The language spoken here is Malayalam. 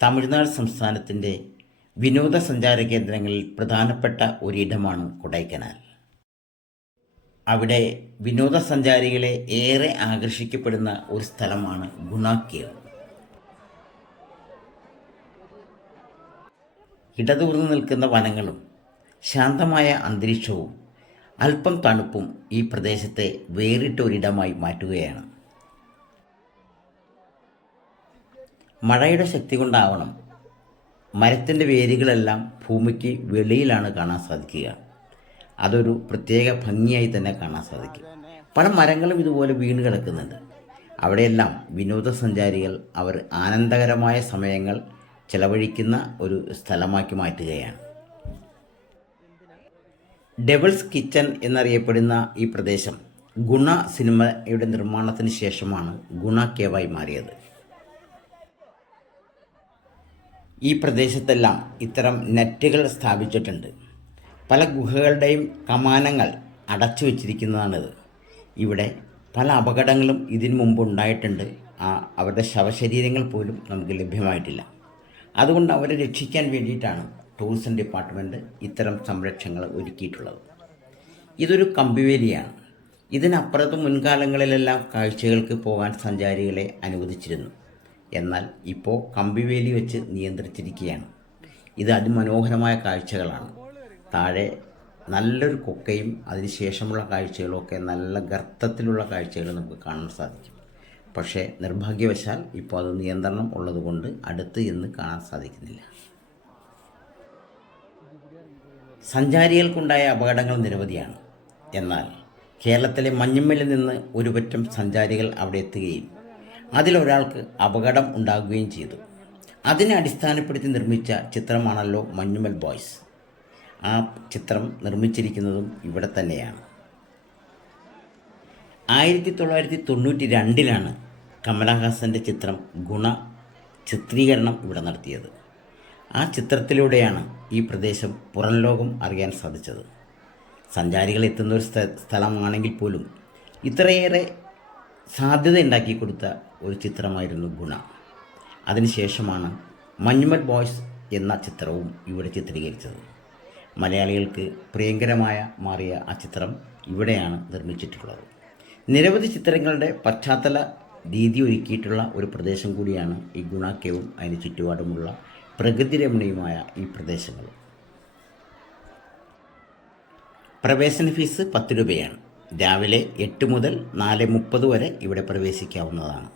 തമിഴ്നാട് സംസ്ഥാനത്തിൻ്റെ വിനോദസഞ്ചാര കേന്ദ്രങ്ങളിൽ പ്രധാനപ്പെട്ട ഒരിടമാണ് കൊടൈക്കനാൽ. അവിടെ വിനോദസഞ്ചാരികളെ ഏറെ ആകർഷിക്കപ്പെടുന്ന ഒരു സ്ഥലമാണ് ഗുണ കേവ്. ഇടതൂർന്നു നിൽക്കുന്ന വനങ്ങളും ശാന്തമായ അന്തരീക്ഷവും അല്പം തണുപ്പും ഈ പ്രദേശത്തെ വേറിട്ട ഒരിടമായി മാറ്റുകയാണ്. മഴയുടെ ശക്തി കൊണ്ടാവണം മരത്തിൻ്റെ വേരുകളെല്ലാം ഭൂമിക്ക് വെളിയിലാണ് കാണാൻ സാധിക്കുക. അതൊരു പ്രത്യേക ഭംഗിയായി തന്നെ കാണാൻ സാധിക്കും. പല മരങ്ങളും ഇതുപോലെ വീണ് കിടക്കുന്നുണ്ട്. അവിടെയെല്ലാം വിനോദസഞ്ചാരികൾ അവർ ആനന്ദകരമായ സമയങ്ങൾ ചെലവഴിക്കുന്ന ഒരു സ്ഥലമാക്കി മാറ്റുകയാണ്. ഡെവിൾസ് കിച്ചൺ എന്നറിയപ്പെടുന്ന ഈ പ്രദേശം ഗുണ സിനിമയുടെ നിർമ്മാണത്തിന് ശേഷമാണ് ഗുണ കേവായി മാറിയത്. ഈ പ്രദേശത്തെല്ലാം ഇത്തരം നെറ്റുകൾ സ്ഥാപിച്ചിട്ടുണ്ട്. പല ഗുഹകളുടെയും കമാനങ്ങൾ അടച്ചു വച്ചിരിക്കുന്നതാണിത്. ഇവിടെ പല അപകടങ്ങളും ഇതിനു മുമ്പ് ഉണ്ടായിട്ടുണ്ട്. അവരുടെ ശവശരീരങ്ങൾ പോലും നമുക്ക് ലഭ്യമായിട്ടില്ല. അതുകൊണ്ട് അവരെ രക്ഷിക്കാൻ വേണ്ടിയിട്ടാണ് ടൂറിസം ഡിപ്പാർട്ട്മെൻറ്റ് ഇത്തരം സംരക്ഷണങ്ങൾ ഒരുക്കിയിട്ടുള്ളത്. ഇതൊരു കമ്പിവേലിയാണ്. ഇതിനപ്പുറത്ത് മുൻകാലങ്ങളിലെല്ലാം കാഴ്ചകൾക്ക് പോകാൻ സഞ്ചാരികളെ അനുവദിച്ചിരുന്നു. എന്നാൽ ഇപ്പോൾ കമ്പിവേലി വെച്ച് നിയന്ത്രിച്ചിരിക്കുകയാണ്. ഇത് അതിമനോഹരമായ കാഴ്ചകളാണ്. താഴെ നല്ലൊരു കൊക്കയും അതിനുശേഷമുള്ള കാഴ്ചകളൊക്കെ നല്ല ഗർത്തത്തിലുള്ള കാഴ്ചകൾ നമുക്ക് കാണാൻ സാധിക്കും. പക്ഷേ നിർഭാഗ്യവശാൽ ഇപ്പോൾ അത് നിയന്ത്രണം ഉള്ളതുകൊണ്ട് അടുത്ത് എന്ന് കാണാൻ സാധിക്കുന്നില്ല. സഞ്ചാരികൾക്കുണ്ടായ അപകടങ്ങൾ നിരവധിയാണ്. എന്നാൽ കേരളത്തിലെ മഞ്ഞുമ്മലിൽ നിന്ന് ഒരുപറ്റം സഞ്ചാരികൾ അവിടെ എത്തുകയും അതിലൊരാൾക്ക് അപകടം ഉണ്ടാകുകയും ചെയ്തു. അതിനെ അടിസ്ഥാനപ്പെടുത്തി നിർമ്മിച്ച ചിത്രമാണല്ലോ മഞ്ഞുമ്മൽ ബോയ്സ്. ആ ചിത്രം നിർമ്മിച്ചിരിക്കുന്നതും ഇവിടെ തന്നെയാണ്. 1992 കമലഹാസൻ്റെ ചിത്രം ഗുണ ചിത്രീകരണം ഇവിടെ നടത്തിയത്. ആ ചിത്രത്തിലൂടെയാണ് ഈ പ്രദേശം പുറം ലോകം അറിയാൻ സാധിച്ചത്. സഞ്ചാരികൾ എത്തുന്ന ഒരു സ്ഥലമാണെങ്കിൽ പോലും ഇത്രയേറെ സാധ്യത ഉണ്ടാക്കി കൊടുത്ത ഒരു ചിത്രമായിരുന്നു ഗുണ. അതിനുശേഷമാണ് മഞ്ഞുമ്മൽ ബോയ്സ് എന്ന ചിത്രവും ഇവിടെ ചിത്രീകരിച്ചത്. മലയാളികൾക്ക് പ്രിയങ്കരമായ മാറിയ ആ ചിത്രം ഇവിടെയാണ് നിർമ്മിച്ചിട്ടുള്ളത്. നിരവധി ചിത്രങ്ങളുടെ പശ്ചാത്തല രീതി ഒരുക്കിയിട്ടുള്ള ഒരു പ്രദേശം കൂടിയാണ് ഈ ഗുണ കേവും അതിന് ചുറ്റുപാടുമുള്ള പ്രകൃതിരമണീയമായ ഈ പ്രദേശങ്ങൾ. പ്രവേശന ഫീസ് 10 രൂപയാണ്. രാവിലെ 8 മുതൽ 4:30 വരെ ഇവിടെ പ്രവേശിക്കാവുന്നതാണ്.